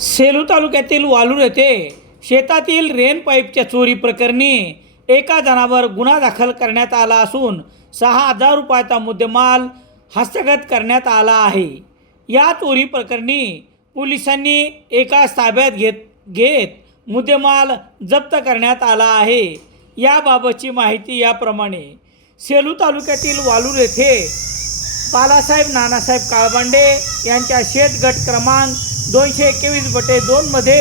सेलू तालुक्यातील वालूर येथे शेतातील रेन पाईपच्या चोरी प्रकरणी एका जणावर गुन्हा दाखल करण्यात आला असून सहा हजार रुपयाचा मुद्देमाल हस्तगत करण्यात आला आहे. या चोरी प्रकरणी पोलिसांनी एका ताब्यात घेत घेत मुद्देमाल जप्त करण्यात आला आहे. याबाबतची माहिती याप्रमाणे सेलू तालुक्यातील वालूर येथे बालासाहेब नानासाहेब काळबांडे यांच्या शेतगट क्रमांक दोनशे एकवीस बटे दोनमध्ये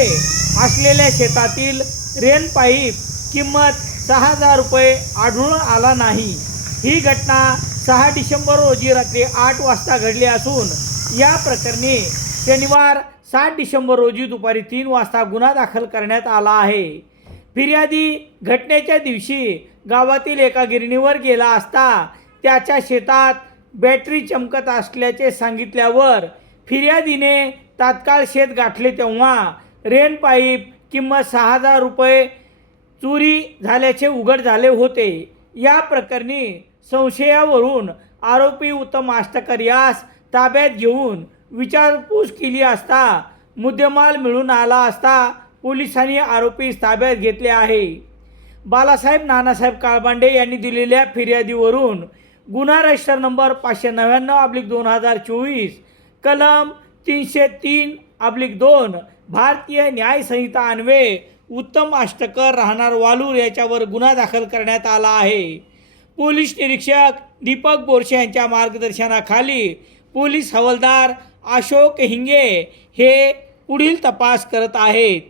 असलेल्या शेतातील रेन पाईप किंमत सहा हजार रुपये आढळून आला नाही. ही घटना सहा डिसेंबर रोजी रात्री आठ वाजता घडली असून या प्रकरणी शनिवार सात डिसेंबर रोजी दुपारी तीन वाजता गुन्हा दाखल करण्यात आला आहे. फिर्यादी घटनेच्या दिवशी गावातील एका गिरणीवर गेला असता त्याच्या शेतात बॅटरी चमकत असल्याचे सांगितल्यावर फिर्यादीने तात्काळ शेत गाठले तेव्हा रेन पाईप किंमत सहा हजार रुपये चोरी झाल्याचे उघड झाले होते. या प्रकरणी संशयावरून आरोपी उत्तम आष्टकर यास ताब्यात घेऊन विचारपूस केली असता मुद्देमाल मिळून आला असता पोलिसांनी आरोपी ताब्यात घेतले आहे. बालासाहेब नानासाहेब काळबांडे यांनी दिलेल्या फिर्यादीवरून गुन्हा रजिस्टर नंबर पाचशे नव्याण्णव अब्लिक दोन हजार चोवीस कलम तीनशे तीन अब्लिक दोन भारतीय न्यायसंहिता अन्वे अन्वये उत्तम अष्टकर राहणार वालूर याच्यावर गुन्हा दाखल करण्यात आला आहे. पोलीस निरीक्षक दीपक बोरसे यांच्या मार्गदर्शनाखाली पोलीस हवालदार अशोक हिंगे हे पुढील तपास करत आहेत.